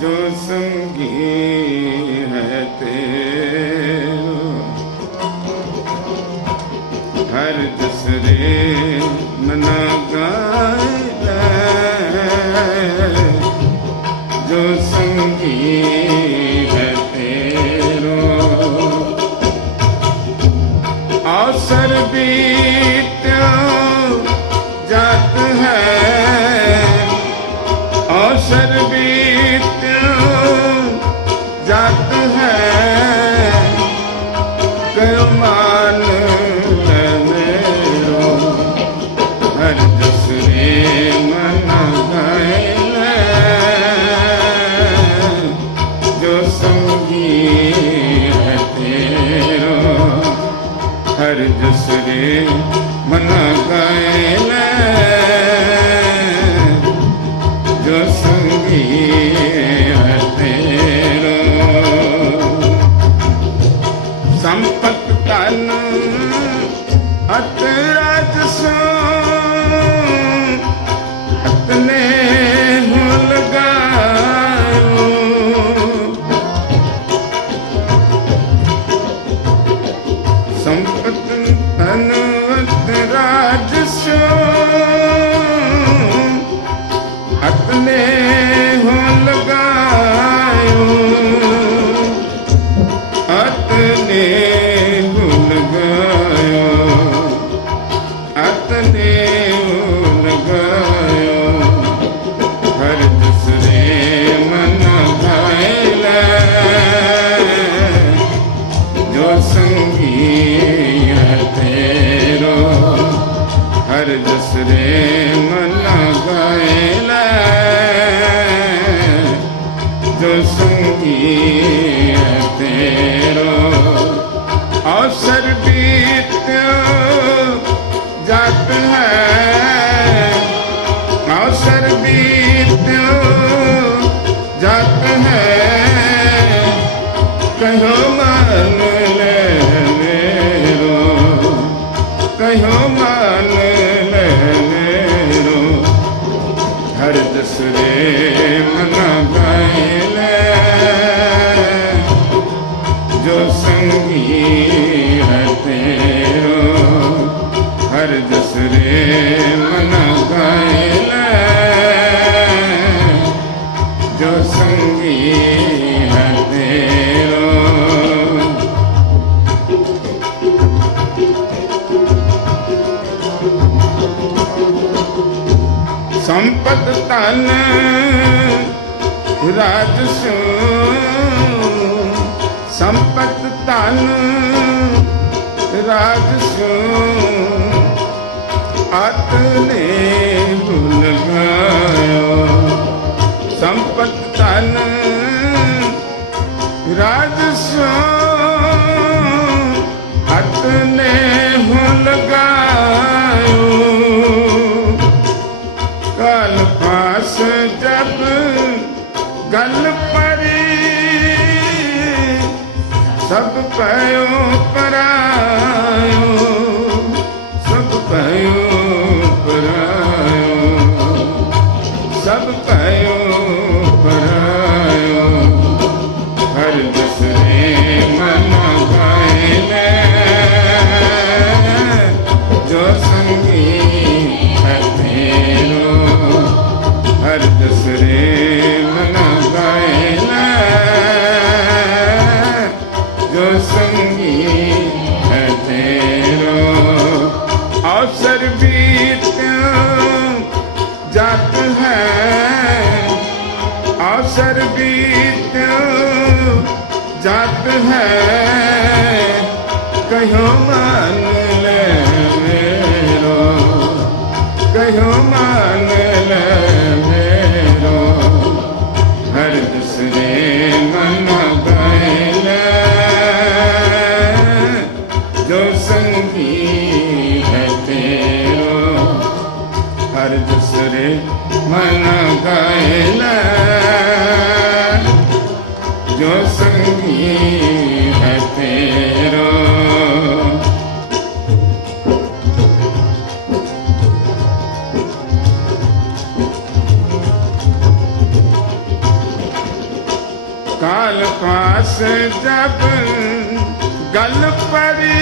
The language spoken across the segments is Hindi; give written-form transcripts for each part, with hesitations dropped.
जो संगी है तेरो हर दूसरे मना गाए जो संगी है तेरो अवसर बीत जात है अवसर बीत जात है कयो मान मेरो हर दूसरे मना गाए जो संगी है तेरो हर दूसरे मना गाए जो संगी है तेरो संपत तन अत राजसो अपने हो लगायो संपत तन अत राजसो अपने हो लगायो अपने हो लगायो अपने हो लगायो हर दूसरे मना गाए जो संगी है तेरो हर दूसरे मना गाए जो संगी है तेरो अवसर बीत जात है अवसर बीत जात है कहो मान ले मेरो कहो मान ले मेरो हर दूसरे मना गाए जो संगी है तेरो हर दूसरे मना गाए जो संगी है तेरो संपत तन राजसो संपत तन राजसो अपने भूल गयो संपत तन राजसो अपने भूल गयो काल पास जब गल परी सब पयो परायो सब पयो परायो सब पयो परायो हर दूसरे मना गाए जो संगी है तेरो हर दूसरे मना गाए जो संगी है तेरो अवसर बीत जात है अवसर बीत जात है कहो मान ले मेरो कहो मान ले मेरो हर दूसरे मना गाए जो संगी है तेरो हर दूसरे मना गाए जो संगी है तेरो काल पास जब गल परी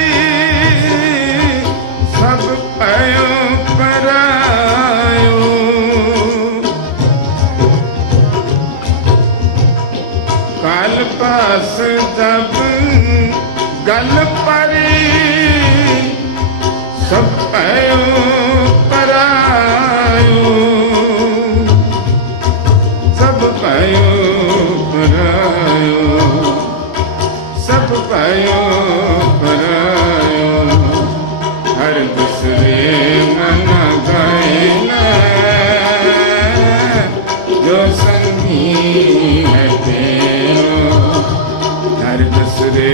सब पयो परायो काल पास जब गल परी सब पयो परायो सब पयो परायो सब पयो परायो हर दूसरे मन गए जो संगी है तेरो हर दूसरे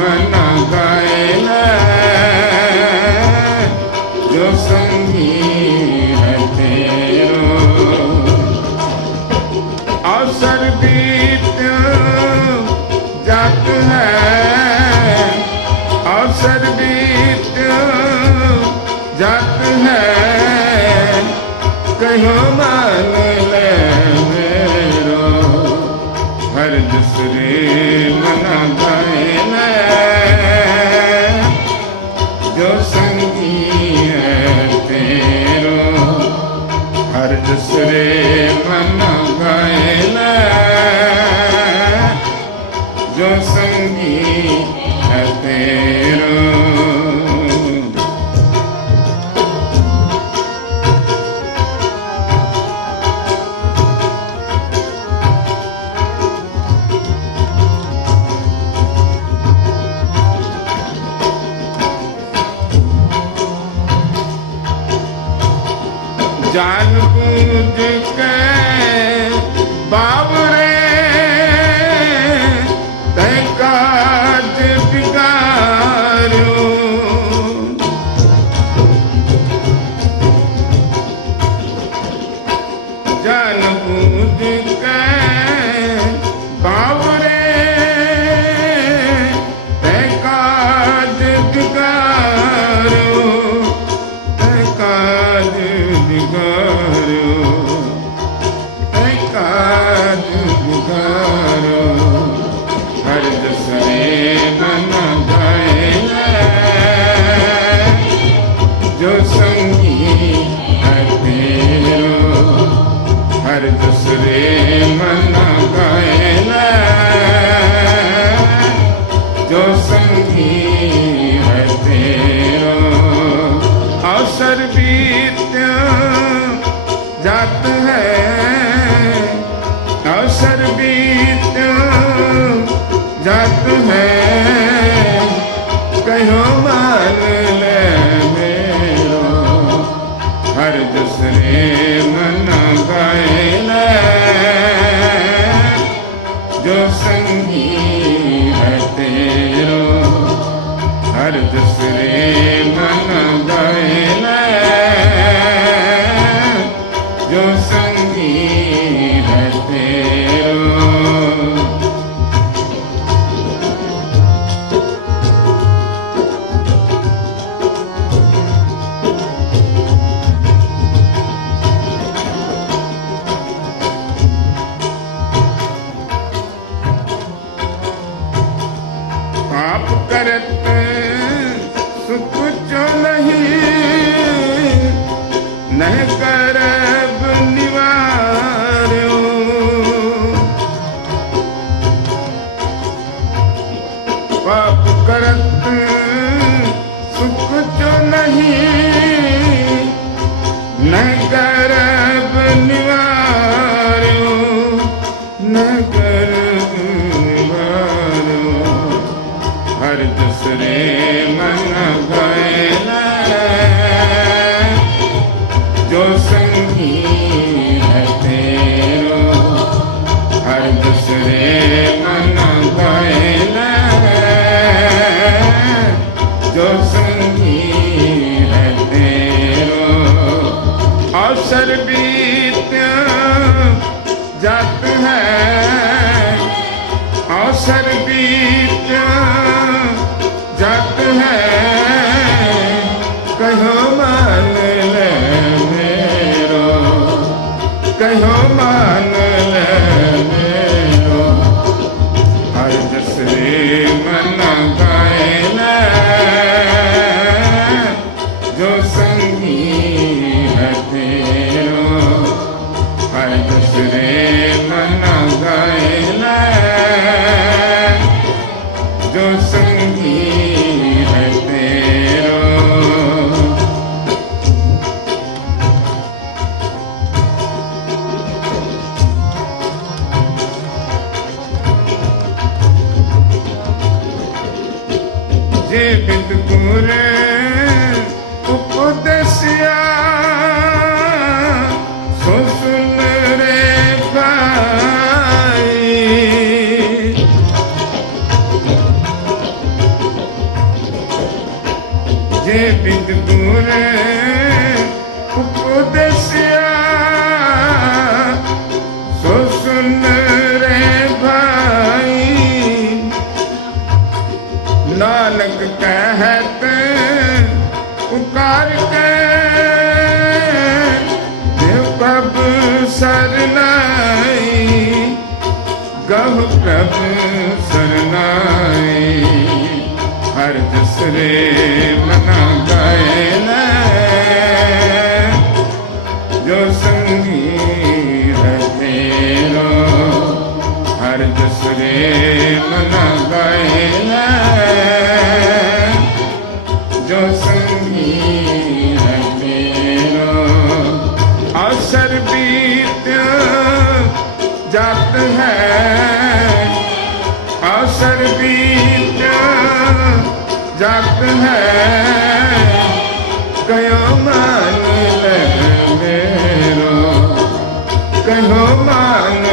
मन गए जो संगी है तेरो अवसर बीत जात है अवसर बीत जात है कहो मान ले मेरो हर दूसरे मना गए जो संगी है तेरो हर दूसरे मना गए जो संगी है तेरो जान बूझ के बाबरे तय काज बिगाड़ो जान बूझ के बाबरे तय काज बिगाड़ो तय काज बिगाड़ो काज बिगाड़ो हर दूसरे मन गए जो संगी है तेरो हर दूसरे मन गए जो संगी है तेरो अवसर बीत जात है अवसर बीत जात है कहो मान ले मेरो हर दूसरे मन गए हर दूसरे मन गए जो संगी है तेरो। जे बिदपुर उपदेसिया सो सुन रे भाई। जे बिदपुर उपदेसिया सो सुन रे भाई। नानक कहत पुकार के देव प्रभु सरनाई। गह प्रभु सरनाई हर दूसरे मना गए जो संगी है तेरो। हर दूसरे मना गए जो संगी है तेरो। अवसर बीत जात है अवसर बीत जात है। कहो मान ले मेरो कहो मान